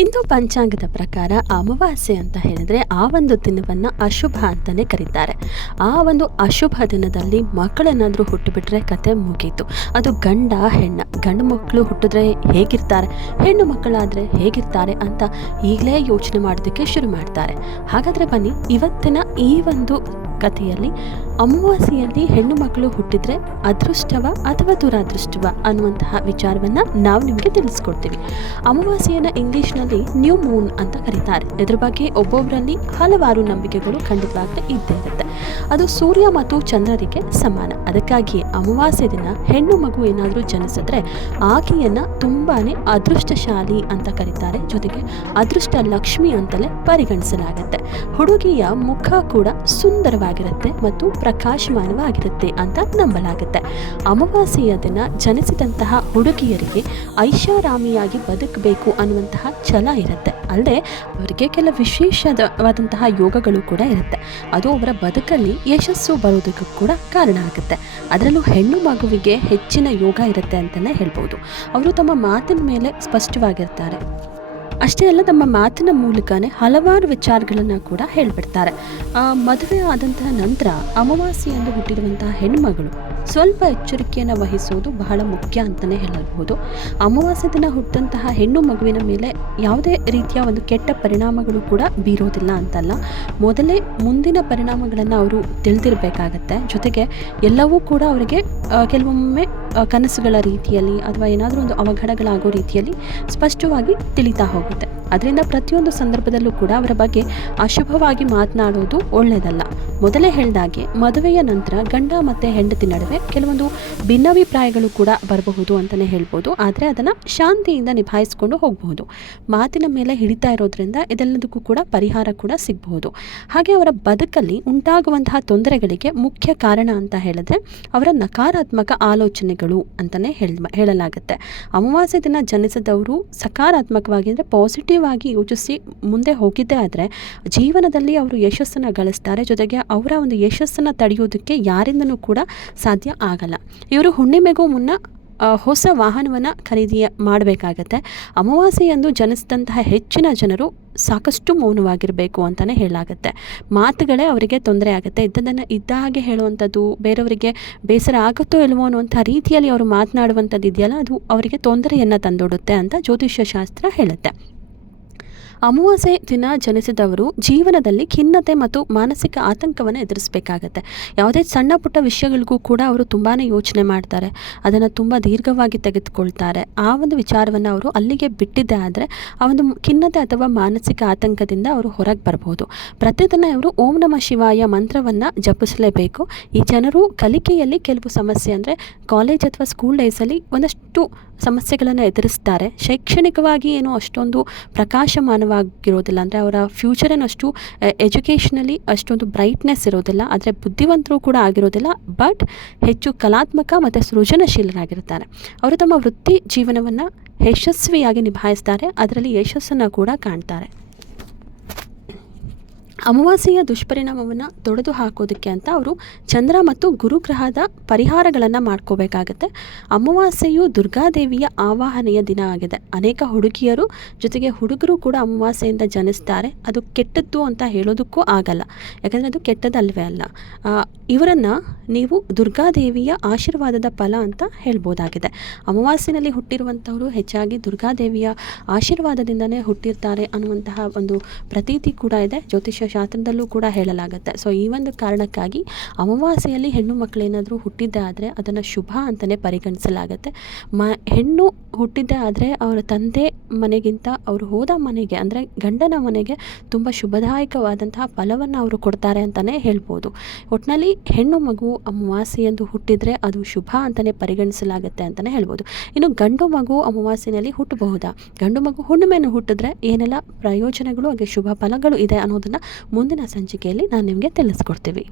ಹಿಂದೂ ಪಂಚಾಂಗದ ಪ್ರಕಾರ ಅಮಾವಾಸ್ಯೆ ಅಂತ ಹೇಳಿದ್ರೆ ಆ ಒಂದು ದಿನವನ್ನು ಅಶುಭ ಅಂತಲೇ ಕರೀತಾರೆ. ಆ ಒಂದು ಅಶುಭ ದಿನದಲ್ಲಿ ಮಕ್ಕಳೇನಾದರೂ ಹುಟ್ಟುಬಿಟ್ರೆ ಕತೆ ಮುಗೀತು. ಅದು ಗಂಡ, ಹೆಣ್ಣ. ಗಂಡು ಮಕ್ಕಳು ಹುಟ್ಟಿದ್ರೆ ಹೇಗಿರ್ತಾರೆ? ಹೆಣ್ಣು ಮಕ್ಕಳಾದರೆ ಹೇಗಿರ್ತಾರೆ ಅಂತ ಈಗಲೇ ಯೋಚನೆ ಮಾಡೋದಕ್ಕೆ ಶುರು ಮಾಡ್ತಾರೆ. ಹಾಗಾದರೆ ಬನ್ನಿ, ಇವತ್ತಿನ ಈ ಒಂದು ಕಥೆಯಲ್ಲಿ ಅಮಾವಾಸ್ಯೆಯಲ್ಲಿ ಹೆಣ್ಣು ಮಕ್ಕಳು ಹುಟ್ಟಿದ್ರೆ ಅದೃಷ್ಟವ ಅಥವಾ ದುರಾದೃಷ್ಟವ ಅನ್ನುವಂತಹ ವಿಚಾರವನ್ನ ನಾವು ನಿಮಗೆ ತಿಳಿಸ್ಕೊಡ್ತೀವಿ. ಅಮಾವಾಸ್ಯೆಯನ್ನು ಇಂಗ್ಲೀಷ್ನಲ್ಲಿ ನ್ಯೂ ಮೂನ್ ಅಂತ ಕರೀತಾರೆ. ಇದ್ರ ಬಗ್ಗೆ ಒಬ್ಬೊಬ್ಬರಲ್ಲಿ ಹಲವಾರು ನಂಬಿಕೆಗಳು ಖಂಡಿತವಾಗ್ಲೂ ಇದ್ದೇ ಅದು ಸೂರ್ಯ ಮತ್ತು ಚಂದ್ರರಿಗೆ ಸಮಾನ. ಅದಕ್ಕಾಗಿ ಅಮಾವಾಸ್ಯ ದಿನ ಹೆಣ್ಣು ಮಗು ಏನಾದರೂ ಜನಿಸಿದ್ರೆ ಆಕೆಯನ್ನು ತುಂಬಾ ಅದೃಷ್ಟಶಾಲಿ ಅಂತ ಕರೀತಾರೆ. ಜೊತೆಗೆ ಅದೃಷ್ಟ ಲಕ್ಷ್ಮಿ ಅಂತಲೇ ಪರಿಗಣಿಸಲಾಗುತ್ತೆ. ಹುಡುಗಿಯ ಮುಖ ಕೂಡ ಸುಂದರವಾಗಿರುತ್ತೆ ಮತ್ತು ಪ್ರಕಾಶಮಾನವಾಗಿರುತ್ತೆ ಅಂತ ನಂಬಲಾಗುತ್ತೆ. ಅಮಾವಾಸ್ಯೆಯ ದಿನ ಜನಿಸಿದಂತಹ ಹುಡುಗಿಯರಿಗೆ ಐಷಾರಾಮಿಯಾಗಿ ಬದುಕಬೇಕು ಅನ್ನುವಂತಹ ಛಲ ಇರುತ್ತೆ. ಅಲ್ಲದೆ ಅವರಿಗೆ ಕೆಲ ವಿಶೇಷವಾದಂತಹ ಯೋಗಗಳು ಕೂಡ ಇರುತ್ತೆ. ಅದು ಅವರ ಬದುಕಲ್ಲಿ ಯಶಸ್ಸು ಬರೋದಕ್ಕೂ ಕೂಡ ಕಾರಣ ಆಗುತ್ತೆ. ಅದರಲ್ಲೂ ಹೆಣ್ಣು ಮಗುವಿಗೆ ಹೆಚ್ಚಿನ ಯೋಗ ಇರುತ್ತೆ ಅಂತಲೇ ಹೇಳ್ಬೋದು. ಅವರು ತಮ್ಮ ಮಾತಿನ ಮೇಲೆ ಸ್ಪಷ್ಟವಾಗಿರ್ತಾರೆ. ಅಷ್ಟೇ ಅಲ್ಲ ತಮ್ಮ ಮಾತಿನ ಮೂಲಕನೇ ಹಲವಾರು ವಿಚಾರಗಳನ್ನು ಕೂಡ ಹೇಳ್ಬಿಡ್ತಾರೆ. ಮದುವೆ ಆದಂತಹ ನಂತರ ಅಮಾವಾಸ್ಯೆಯಂದು ಹುಟ್ಟಿರುವಂತಹ ಹೆಣ್ಮಗಳು ಸ್ವಲ್ಪ ಎಚ್ಚರಿಕೆಯನ್ನು ವಹಿಸುವುದು ಬಹಳ ಮುಖ್ಯ ಅಂತಲೇ ಹೇಳಬಹುದು. ಅಮಾವಾಸ್ಯ ದಿನ ಹುಟ್ಟಂತಹ ಹೆಣ್ಣು ಮಗುವಿನ ಮೇಲೆ ಯಾವುದೇ ರೀತಿಯ ಒಂದು ಕೆಟ್ಟ ಪರಿಣಾಮಗಳು ಕೂಡ ಬೀರೋದಿಲ್ಲ ಅಂತಲ್ಲ. ಮೊದಲೇ ಮುಂದಿನ ಪರಿಣಾಮಗಳನ್ನು ಅವರು ತಿಳಿದಿರಬೇಕಾಗತ್ತೆ. ಜೊತೆಗೆ ಎಲ್ಲವೂ ಕೂಡ ಅವರಿಗೆ ಕೆಲವೊಮ್ಮೆ ಕನಸುಗಳ ರೀತಿಯಲ್ಲಿ ಅಥವಾ ಏನಾದರೂ ಒಂದು ಅವಘಡಗಳಾಗೋ ರೀತಿಯಲ್ಲಿ ಸ್ಪಷ್ಟವಾಗಿ ತಿಳಿತಾ ಹೋಗುತ್ತೆ with it. ಅದರಿಂದ ಪ್ರತಿಯೊಂದು ಸಂದರ್ಭದಲ್ಲೂ ಕೂಡ ಅವರ ಬಗ್ಗೆ ಅಶುಭವಾಗಿ ಮಾತನಾಡೋದು ಒಳ್ಳೆಯದಲ್ಲ. ಮೊದಲೇ ಹೇಳಿದಾಗೆ, ಮದುವೆಯ ನಂತರ ಗಂಡ ಮತ್ತು ಹೆಂಡತಿ ನಡುವೆ ಕೆಲವೊಂದು ಭಿನ್ನಾಭಿಪ್ರಾಯಗಳು ಕೂಡ ಬರಬಹುದು ಅಂತಲೇ ಹೇಳ್ಬೋದು. ಆದರೆ ಅದನ್ನು ಶಾಂತಿಯಿಂದ ನಿಭಾಯಿಸಿಕೊಂಡು ಹೋಗಬಹುದು. ಮಾತಿನ ಮೇಲೆ ಹಿಡಿತಾ ಇರೋದ್ರಿಂದ ಇದೆಲ್ಲದಕ್ಕೂ ಕೂಡ ಪರಿಹಾರ ಕೂಡ ಸಿಗಬಹುದು. ಹಾಗೆ ಅವರ ಬದುಕಲ್ಲಿ ಉಂಟಾಗುವಂತಹ ತೊಂದರೆಗಳಿಗೆ ಮುಖ್ಯ ಕಾರಣ ಅಂತ ಹೇಳಿದ್ರೆ ಅವರ ನಕಾರಾತ್ಮಕ ಆಲೋಚನೆಗಳು ಅಂತಲೇ ಹೇಳ, ಹೇಳಲಾಗುತ್ತೆ. ಅಮಾವಾಸ್ಯೆ ದಿನ ಜನಿಸಿದವರು ಸಕಾರಾತ್ಮಕವಾಗಿ ಅಂದರೆ ಪಾಸಿಟಿವ್ ಆಗಿ ಯೋಚಿಸಿ ಮುಂದೆ ಹೋಗಿದ್ದೇ ಆದರೆ ಜೀವನದಲ್ಲಿ ಅವರು ಯಶಸ್ಸನ್ನು ಗಳಿಸ್ತಾರೆ. ಜೊತೆಗೆ ಅವರ ಒಂದು ಯಶಸ್ಸನ್ನು ತಡೆಯೋದಕ್ಕೆ ಯಾರಿಂದನೂ ಕೂಡ ಸಾಧ್ಯ ಆಗಲ್ಲ. ಇವರು ಹುಣ್ಣಿಮೆಗೂ ಮುನ್ನ ಹೊಸ ವಾಹನವನ್ನು ಖರೀದಿ ಮಾಡಬೇಕಾಗತ್ತೆ. ಅಮಾವಾಸ್ಯೆಯಂದು ಜನಿಸಿದಂತಹ ಹೆಚ್ಚಿನ ಜನರು ಸಾಕಷ್ಟು ಮೌನವಾಗಿರಬೇಕು ಅಂತಲೇ ಹೇಳಲಾಗುತ್ತೆ. ಮಾತುಗಳೇ ಅವರಿಗೆ ತೊಂದರೆ ಆಗುತ್ತೆ. ಇದ್ದದನ್ನು ಇದ್ದ ಹಾಗೆ ಹೇಳುವಂಥದ್ದು, ಬೇರೆಯವರಿಗೆ ಬೇಸರ ಆಗುತ್ತೋ ಇಲ್ವೋ ಅನ್ನುವಂಥ ರೀತಿಯಲ್ಲಿ ಅವರು ಮಾತನಾಡುವಂಥದ್ದು ಇದೆಯಲ್ಲ ಅದು ಅವರಿಗೆ ತೊಂದರೆಯನ್ನು ತಂದೊಡುತ್ತೆ ಅಂತ ಜ್ಯೋತಿಷ್ಯ ಶಾಸ್ತ್ರ ಹೇಳುತ್ತೆ. ಅಮಾವಾಸ್ಯೆ ದಿನ ಜನಿಸಿದವರು ಜೀವನದಲ್ಲಿ ಖಿನ್ನತೆ ಮತ್ತು ಮಾನಸಿಕ ಆತಂಕವನ್ನು ಎದುರಿಸಬೇಕಾಗತ್ತೆ. ಯಾವುದೇ ಸಣ್ಣ ಪುಟ್ಟ ವಿಷಯಗಳಿಗೂ ಕೂಡ ಅವರು ತುಂಬಾ ಯೋಚನೆ ಮಾಡ್ತಾರೆ. ಅದನ್ನು ತುಂಬ ದೀರ್ಘವಾಗಿ ತೆಗೆದುಕೊಳ್ತಾರೆ. ಆ ಒಂದು ವಿಚಾರವನ್ನು ಅವರು ಅಲ್ಲಿಗೆ ಬಿಟ್ಟಿದ್ದೆ ಆದರೆ ಆ ಒಂದು ಖಿನ್ನತೆ ಅಥವಾ ಮಾನಸಿಕ ಆತಂಕದಿಂದ ಅವರು ಹೊರಗೆ ಬರ್ಬೋದು. ಪ್ರತಿದಿನ ಇವರು ಓಂ ನಮ ಶಿವಾಯ ಮಂತ್ರವನ್ನು ಜಪಿಸಲೇಬೇಕು. ಈ ಜನರು ಕಲಿಕೆಯಲ್ಲಿ ಕೆಲವು ಸಮಸ್ಯೆ ಅಂದರೆ ಕಾಲೇಜ್ ಅಥವಾ ಸ್ಕೂಲ್ ಡೇಸಲ್ಲಿ ಒಂದಷ್ಟು ಸಮಸ್ಯೆಗಳನ್ನು ಎದುರಿಸ್ತಾರೆ. ಶೈಕ್ಷಣಿಕವಾಗಿ ಏನು ಅಷ್ಟೊಂದು ಪ್ರಕಾಶಮಾನವಾಗಿರೋದಿಲ್ಲ ಅಂದರೆ ಅವರ ಫ್ಯೂಚರ್ ಅಷ್ಟು ಎಜುಕೇಷನಲ್ಲಿ ಅಷ್ಟೊಂದು ಬ್ರೈಟ್ನೆಸ್ ಇರೋದಿಲ್ಲ. ಆದರೆ ಬುದ್ಧಿವಂತರು ಕೂಡ ಆಗಿರೋದಿಲ್ಲ. ಬಟ್ ಹೆಚ್ಚು ಕಲಾತ್ಮಕ ಮತ್ತು ಸೃಜನಶೀಲರಾಗಿರ್ತಾರೆ ಅವರು ತಮ್ಮ ವೃತ್ತಿ ಜೀವನವನ್ನು ಯಶಸ್ವಿಯಾಗಿ ನಿಭಾಯಿಸ್ತಾರೆ. ಅದರಲ್ಲಿ ಯಶಸ್ಸನ್ನು ಕೂಡ ಕಾಣ್ತಾರೆ. ಅಮಾವಾಸ್ಯೆಯ ದುಷ್ಪರಿಣಾಮವನ್ನು ತೊಡೆದು ಹಾಕೋದಕ್ಕೆ ಅಂತ ಅವರು ಚಂದ್ರ ಮತ್ತು ಗುರುಗ್ರಹದ ಪರಿಹಾರಗಳನ್ನು ಮಾಡ್ಕೋಬೇಕಾಗತ್ತೆ. ಅಮಾವಾಸ್ಯೆಯು ದುರ್ಗಾದೇವಿಯ ಆವಾಹನೆಯ ದಿನ ಆಗಿದೆ. ಅನೇಕ ಹುಡುಗಿಯರು ಜೊತೆಗೆ ಹುಡುಗರು ಕೂಡ ಅಮಾವಾಸ್ಯೆಯಿಂದ ಜನಿಸ್ತಾರೆ. ಅದು ಕೆಟ್ಟದ್ದು ಅಂತ ಹೇಳೋದಕ್ಕೂ ಆಗಲ್ಲ. ಯಾಕಂದರೆ ಅದು ಕೆಟ್ಟದಲ್ವೇ ಅಲ್ಲ. ಇವರನ್ನು ನೀವು ದುರ್ಗಾದೇವಿಯ ಆಶೀರ್ವಾದದ ಫಲ ಅಂತ ಹೇಳ್ಬೋದಾಗಿದೆ. ಅಮಾವಾಸ್ಯೆಯಲ್ಲಿ ಹುಟ್ಟಿರುವಂಥವರು ಹೆಚ್ಚಾಗಿ ದುರ್ಗಾದೇವಿಯ ಆಶೀರ್ವಾದದಿಂದನೇ ಹುಟ್ಟಿರ್ತಾರೆ ಅನ್ನುವಂತಹ ಒಂದು ಪ್ರತೀತಿ ಕೂಡ ಇದೆ. ಜ್ಯೋತಿಷ್ಯ ಶಾಸ್ತ್ರದಲ್ಲೂ ಕೂಡ ಹೇಳಲಾಗುತ್ತೆ. ಸೊ ಈ ಒಂದು ಕಾರಣಕ್ಕಾಗಿ ಅಮಾವಾಸ್ಯೆಯಲ್ಲಿ ಹೆಣ್ಣು ಮಕ್ಕಳೇನಾದರೂ ಹುಟ್ಟಿದ್ದೇ ಆದರೆ ಅದನ್ನು ಶುಭ ಅಂತಲೇ ಪರಿಗಣಿಸಲಾಗುತ್ತೆ. ಮ, ಹೆಣ್ಣು ಹುಟ್ಟಿದ್ದೇ ಆದರೆ ಅವರ ತಂದೆ ಮನೆಗಿಂತ ಅವರು ಹೋದ ಮನೆಗೆ ಅಂದರೆ ಗಂಡನ ಮನೆಗೆ ತುಂಬ ಶುಭದಾಯಕವಾದಂತಹ ಫಲವನ್ನು ಅವರು ಕೊಡ್ತಾರೆ ಅಂತಲೇ ಹೇಳ್ಬೋದು. ಒಟ್ಟಿನಲ್ಲಿ ಹೆಣ್ಣು ಮಗು ಅಮಾವಾಸ್ಯೆಯಂದು ಹುಟ್ಟಿದರೆ ಅದು ಶುಭ ಅಂತಲೇ ಪರಿಗಣಿಸಲಾಗುತ್ತೆ ಅಂತಲೇ ಹೇಳ್ಬೋದು. ಇನ್ನು ಗಂಡು ಮಗು ಅಮಾವಾಸ್ಯೆಯಲ್ಲಿ ಹುಟ್ಟಬಹುದಾ? ಗಂಡು ಮಗು ಹುಣ್ಣಿಮೆಯನ್ನು ಹುಟ್ಟಿದ್ರೆ ಏನೆಲ್ಲ ಪ್ರಯೋಜನಗಳು ಹಾಗೆ ಶುಭ ಫಲಗಳು ಇದೆ ಅನ್ನೋದನ್ನು ಮುಂದಿನ ಸಂಚಿಕೆಯಲ್ಲಿ ನಾನು ನಿಮಗೆ ತಿಳಿಸ್ಕೊಡ್ತೀವಿ.